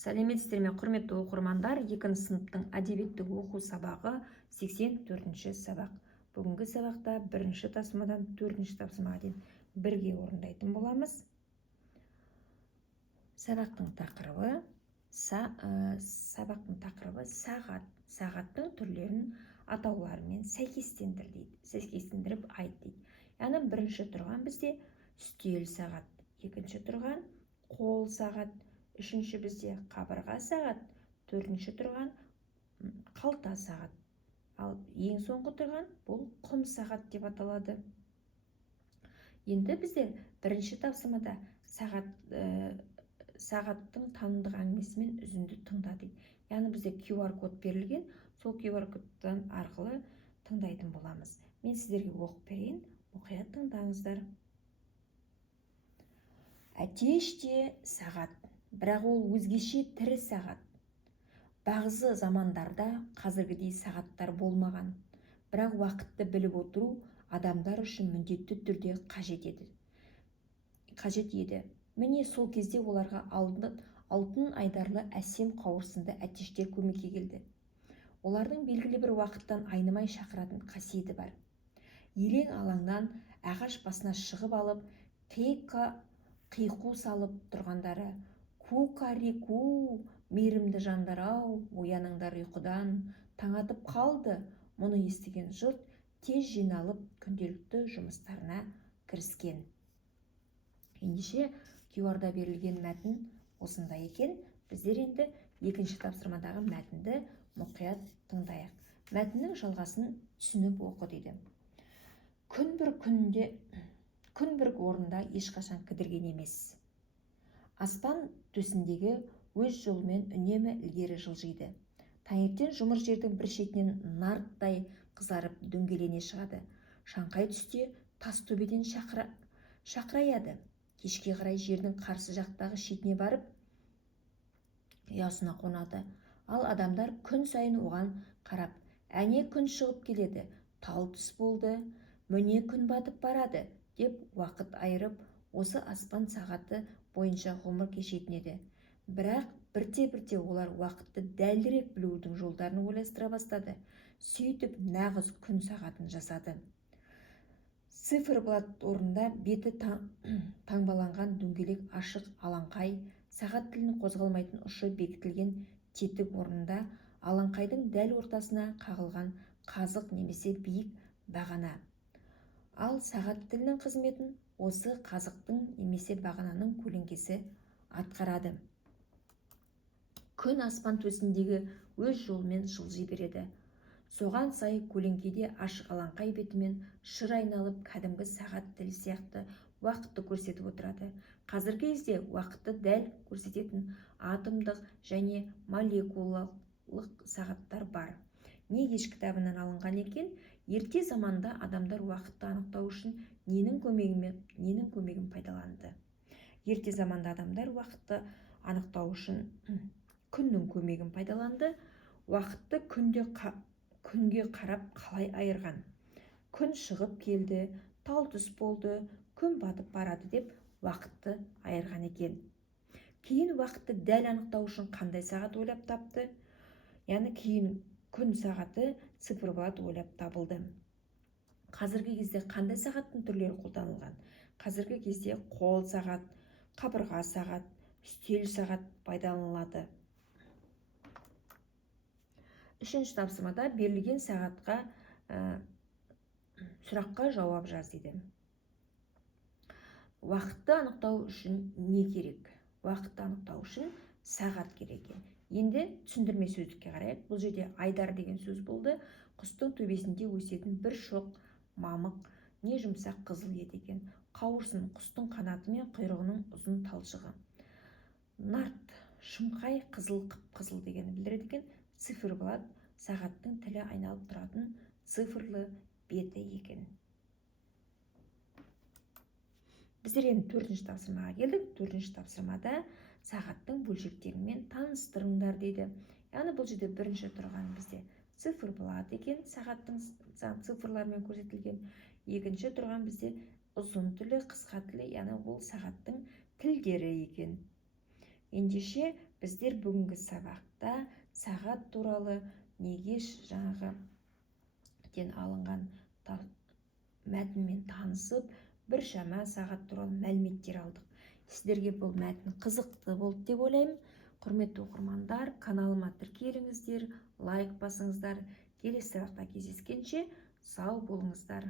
Сәлеметсіздер ме, құрметті оқырмандар? 2 сыныптың әдебиеттік оқу сабағы 84-ші сабақ. Бүгінгі сабақта 1-ші тапсырмадан 4-ші тапсырмаға дейін бірге орындайтын боламыз. Сабақтың тақырыбы сағат. Сағаттың түрлерін атауларымен сәйкестендіріп айт дейді. Яғни бірінші тұрған бізде үстел сағат, екінші тұрған қол сағат, үшінші бізде қабырға сағат, төртінші тұрған қалта сағат. Ал ең соңғы тұрған бұл құм сағат деп аталады. Енді біздер бірінші тапсырмада сағаттың танымдық әңгімесімен үзінді тыңда дейді. Яғни бізде QR код берілген, сол QR кодтан арқылы тыңдайтын боламыз. Мен сіздерге оқып берейін, мұқият тыңдаңыздар. Әтеште сағат, бірақ ол өзгеше тірі сағат. Бағзы замандарда қазіргідей сағаттар болмаған, бірақ уақытты біліп отыру адамдар үшін міндетті түрде қажет еді. Міне сол кезде оларға алтын айдарлы әсем қауырсынды әтештер көмекке келді. Олардың белгілі бір уақыттан айнымай шақыратын қасиеті бар. Елең алаңнан ағаш басына шығып алып, қиқу салып тұрғандары, ку-ка-ри-ку, мейірімді жандар-ау, ояныңдар ұйқыдан, таң атып қалды. Мұны естіген жұрт тез жиналып күнделікті жұмыстарына кіріскен. Ендеше QR-да берілген мәтін осындай екен. Біздер енді екінші тапсырмадағы мәтінді мұқият тыңдайық. Мәтіннің жалғасын түсініп оқы дейді. Күн бір орында ешқашан кідірген емес. Аспан төсіндегі өз жолымен үнемі ілгері жылжиды. Таңертең жұмыр жердің бір шетінен нарттай қызарып дөңгелене шығады. Шаңқай түсте тас төбеден шақыраяды. Кешке қарай жердің қарсы жақтағы шетіне барып ұясына қонады. Ал адамдар күн сайын оған қарап, әне күн шығып келеді, тал түс болды, міне күн батып барады деп уақыт айырып, осы аспан сағаты бойынша ғұмыр кешетін еді. Бірақ бірте-бірте олар уақытты дәлірек білудің жолдарын ойластыра бастады. Сөйтіп нағыз күн сағатын жасады. Циферблат орнында беті таңбаланған дөңгелек ашық алаңқай, сағат тілінің қозғалмайтын ұшы бекітілген тетік орнында алаңқайдың дәл ортасына қағылған қазық немесе биік бағана. Ал сағат тілінің қызметін осы қазықтың немесе бағананың көлеңкесі атқарады. Күн аспан төсіндегі өз жолымен жылжи береді. Соған сай көлеңкеде ашық алаңқай бетімен шыр айналып кәдімгі сағат тілі сияқты уақытты көрсетіп отырады. Қазіргі кезде уақытты дәл көрсететін атомдық және молекулалық сағаттар бар. Негеш кітабынан алынған екен. Ерте заманда адамдар уақытты анықтау үшін ненің көмегін пайдаланды? Ерте заманда адамдар уақытты анықтау үшін күннің көмегін пайдаланды. Уақытты күнге қарап қалай айырған? Күн шығып келді, тал түс болды, күн батып барады деп уақытты айырған екен. Кейін уақытты дәл анықтау үшін қандай сағат ойлап тапты? Яғни кейін күн сағаты циферблат ойлап табылды. Қазіргі кезде қандай сағаттың түрлері қолданылған? Қазіргі кезде қол сағат, қабырға сағат, үстел сағат пайдаланылады. Үшінші тапсырмада берілген сұраққа жауап жаз дейді. Уақытты анықтау үшін не керек? Уақытты анықтау үшін сағат керек. Енді түсіндірме сөздікке қарайық. Бұл жерде айдар деген сөз болды. Құстың төбесінде өсетін бір шоқ мамық, не жұмсақ қызыл ет екен. Қауырсын құстың қанаты мен құйрығының ұзын талшығы. Нарт, шымқай қызыл қып-қызыл дегенді білдіреді екен. Циферблат сағаттың тілі айналып тұратын цифрлы беті екен. Біздер енді 4-ші тапсырмаға келдік. 4-ші тапсырмада сағаттың бөлшектерімен таныстырыңдар дейді. Яғни бұл жерде бірінші тұрған бізде циферблат екен, сағаттың цифрлармен көрсетілген. Екінші тұрған бізде ұзын тілі, қысқа тілі, яғни ол сағаттың тілдері екен. Ендеше біздер бүгінгі сабақта сағат туралы неге жаңағы алынған мәтінмен танысып, біршама сағат туралы мәліметтер алдық. Сіздерге бұл мәтін қызықты болды деп ойлаймын. Құрметті оқырмандар, каналыма тіркеліңіздер, лайк басыңыздар. Келесі сабақта кездескенше сау болыңыздар.